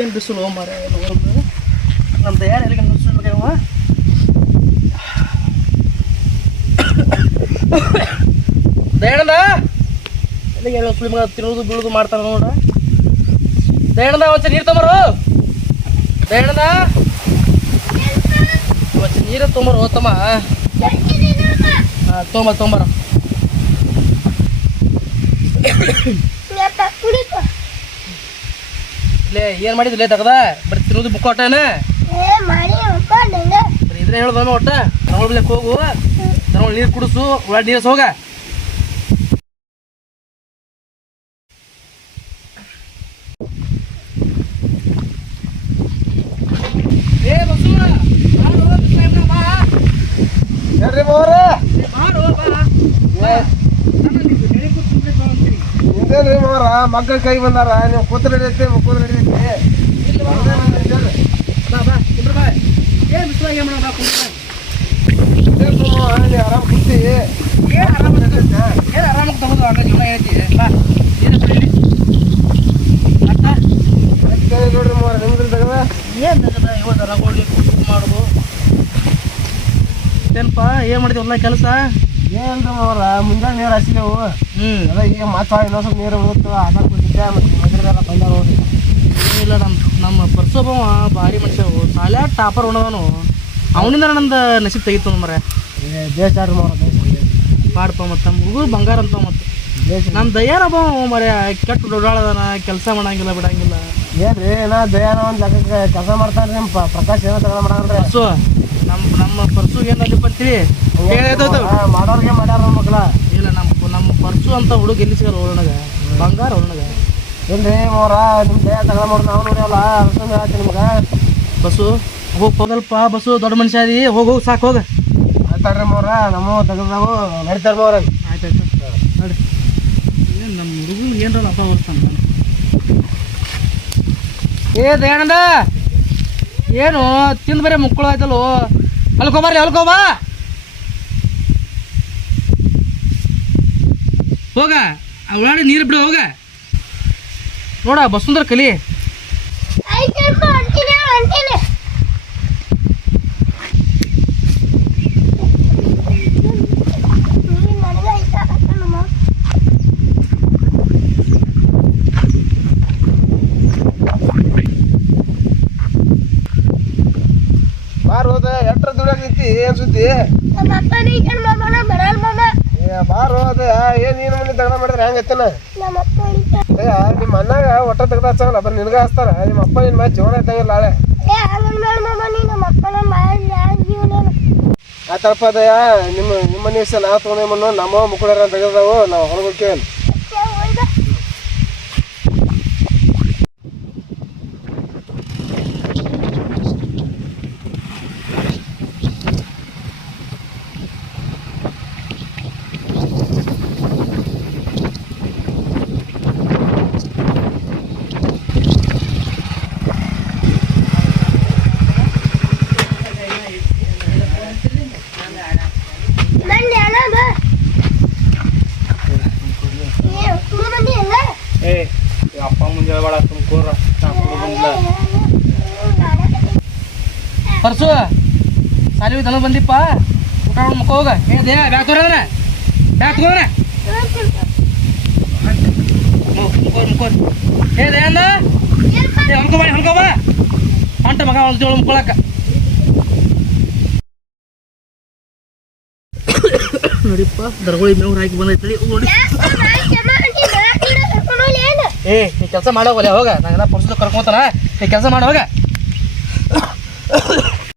ಏನು ಬಿಸಿಲು ಮರ ನಮ್ಮ ತಯಾರು ಎಲ್ಲಿಗೆ ನುಸ್ಬೇಕಾಗವ ದಯಾನಂದ ಎಲ್ಲಿಗೆ ಹೇಳೋ ಸುಳಿ ಮಗ ತಿನ್ನೋದು ಬೀಳೋದು ಮಾಡ್ತಾನೆ ನೋಡ. ದಯಾನಂದ ಒಂಚೂರು ನೀರು ತೊಂಬರು. ದಯಾನಂದ ಒಂಚೂರು ನೀರು ತೊಂಬರು ತಮ್ಮ. ಹಾಂ ತೊಂಬರ ಲೇ ಏನು ಮಾಡಿದ್ಲೇ ತಗದ ಬರೀ ತಿನ್ನೋದು ಬುಕ್ ಒಟ್ಟನ ಬರೀ ಇದ್ರೆ ಹೇಳೋದ ಒಟ್ಟ ದನಗಳ ಬಿಲ್ಲಕ್ಕೆ ಹೋಗು, ದನಗಳ ನೀರು ಕುಡಿಸು, ಒಳ ನೀರಸ್ ಹೋಗ. ಏ ಬಸ್ಸು ಹೇಳ್ರಿ ಮಾವ್ರ ಹಿಂದೇನ್ರಿ ಮಾವ್ರ ಮಕ್ಕಳ ಕೈ ಬಂದಾರ ನೀವು ಕೂತ್ರ ಹಿಡಿಯತ್ತೆ ಕೂತ್ರ ಹಿಡಿಯತ್ತೆ ಆರಾಮ್ ಕುಂತಿ ಆರಾಮಾಗಿ ತಗೋದು ಆಗ ಜೀವನ ಏನೈತಿ. ನೋಡ್ರಿ ಮಾವ್ರ ನಿಮ್ದು ತಗದ ಏನು ತಗದ ಇವಾಗ ದನಗಳಿಗೆ ಮಾಡೋದು ಏನಪ್ಪ ಏನು ಮಾಡಿದ್ವಿ ಒಳ್ಳೆ ಕೆಲಸ. ಏನ್ರಿ ಮಾವ್ರ ಮುಂಜಾನೆ ನೀರು ಹಸಿದೆವು. ಅದ ಈಗ ಮಾತಾಡಿ ಇನ್ನೊಂದು ಸ್ವಲ್ಪ ನೀರು ಹೋಗ್ತು ಆಟ ಕೊಟ್ಟಿದ್ದೆ ಮತ್ತು ಮದ್ರದೆಲ್ಲ ಬಂದ ನೋಡಿ. ಏನಿಲ್ಲ ನಮ್ಮ ಪರ್ಸೋಬವ ಭಾರಿ ಮನುಷ್ಯ ಸಾಲ್ಯಾ ಟಾಪರ್ ಉಣದನು ಅವನಿಂದ ನಂದು ನಸೀಬ್ ತೆಗಿತು ಮರ. ದೇಶ ಆಡ್ರಿ ಮಾವ್ರ ಪಾಡಪ್ಪ ಮತ್ತು ನಮ್ಮ ಹುಡುಗರು ಬಂಗಾರ ಅಂತ ಮತ್ತು ನಮ್ಮ ದಯಾನಬ್ಬ ಮರ ಕೆಟ್ಟ ದೊಡ್ಡಾಳದನ ಕೆಲಸ ಮಾಡಂಗಿಲ್ಲ ಬಿಡಂಗಿಲ್ಲ. ಏನ್ರಿ ನಾ ದಯಾನ ಒಂದು ಲೆಕ್ಕಕ್ಕೆ ಕೆಲಸ ಮಾಡ್ತಾನೆ ನಿಮ್ಮ ಪ್ರಕಾಶ್ ಏನೋ ತಗೊಂಡು ಮಾಡಲ್ರಿ. ಪರ್ಸು ನಮ್ಮ ಪರ್ಸು ಏನು ಅಲ್ಲಿಪ್ಪಂತೀವಿ ಮಾಡೋರ್ಗೆ ಮಾಡ್ಯಾರ ನಮ್ಮ ಮಕ್ಕಳ. ಇಲ್ಲ ನಮ್ಮ ಪರ್ಸು ಅಂತ ಹುಡುಗ ಎಲ್ಲಿ ಸಿಗಲ್ಲ ಒಳಗ ಬಂಗಾರ ಒಳಗ. ಇಲ್ರಿ ಮೋರ ನಿಮ್ಮ ದಯಾ ತಗೊಂಡು ಮಾಡೋದು ನಾವು ನೋಡ್ಯಾವಲ್ಲ ಅಷ್ಟೊಂದು ಹೇಳ್ತೀನಿ ನಿಮ್ಗೆ. ಬಸ್ಸು ಹೋಗಿ ಹೋಗಲ್ಪ ಬಸ್ಸು ದೊಡ್ಡ ಮನುಷ್ಯ ಅದಿ ಹೋಗಿ ಸಾಕು ಹೋಗ. ಆಯ್ತಾಡ್ರಿ ಮೋರ ನಮ್ಮ ತೆಗೆದಾವು ನಡೀತಾರೆ ಮೋರ. ಆಯ್ತಾಯ್ತು ನೋಡಿ ಏನು ನಮ್ಮ ಹುಡುಗರು ಏನರಲ್ಲ ಅಪ್ಪ ಬರ್ತಾನೆ. ಏ ದಯಾನಂದ ಏನು ತಿಂದು ಬರೀ ಮುಕ್ಕಳು ಆಯ್ತಲ್ಲೋ ಹೊಲ್ಕೋಬರ್ಲಿ ಹೊಲ್ಕೋಬಾ ಹೋಗ ಅವಳಾಡಿ ನೀರು ಬಿಡು ಹೋಗ. ನೋಡ ಬಸ್ಸುಂದ್ರ ಕಲಿ ಬಾರ್ ಹೋದ ಎಟ್ರ ದುಡಿಯಾಕ ನಿಂತಿ ಏನ್ ಸುದ್ದಿ. ಬಾರ್ ಹೋದ ಏನ್ ನೀನು ಮನೆ ತಗಡ ಮಾಡಿದ್ರೆ ಹೆಂಗೈತನ ನಿಮ್ಮ ಅಣ್ಣಾಗ ಒಟ್ಟ ತೆಗ್ದ ಹಚ್ಚಂಗಲ್ಲ ಬರೀ ನಿನಗ ಹಚ್ತಾರ. ನಿಮ್ಮ ಅಪ್ಪ ನಿನ್ ಮ್ಯಾಚ್ ಜೋಳ ಇದ್ದಂಗಿಲ್ಲ ನಾಳೆ ಆತಳಪ್ಪ ದಯ ನಿಮ್ಮ ನಿಮಿಷ ನಾವು ತೊಗೊಂಡು ನಮ್ಮ ಮುಕ್ಕಳರ ತೆಗೆದಾವು ನಾವು ಹೊರಗೋಕೆ. ಅಪ್ಪ ಮುಂದೆ ಬೇಡ ತುಮಕೂರ ಪರ್ಸು ಸಾಲಿ ದನ ಬಂದಿಪ್ಪ ಊಟ ಮುಖ ಹೋಗ. ಏ ದೇ ಬ್ಯಾಗ್ ತೋರದ್ರ ಬ್ಯಾಗ್ ತಗೋದ್ರ ಮುಖೋರ್ ಏ ದೇಂದ ಹೊಲ್ಕೋಬಾ ಹೊಂಟ ಮಗ ಹೊಲ್ತೇಳು ಮುಕ್ಕೊಳಕ. ನೋಡಿಪ್ಪ ದರ್ಗೋಳಿ ಮೇವು ಹಾಕಿ ಬಂದೈತಿ ನೋಡಿ. ಏ ನೀ ಕೆಲಸ ಮಾಡೋಗಲ್ಲ ಹೋಗ, ನಂಗೆಲ್ಲ ಪರ್ಸು ಕರ್ಕೊಂತಾನ, ನೀ ಕೆಲಸ ಮಾಡೋ ಹೋಗ.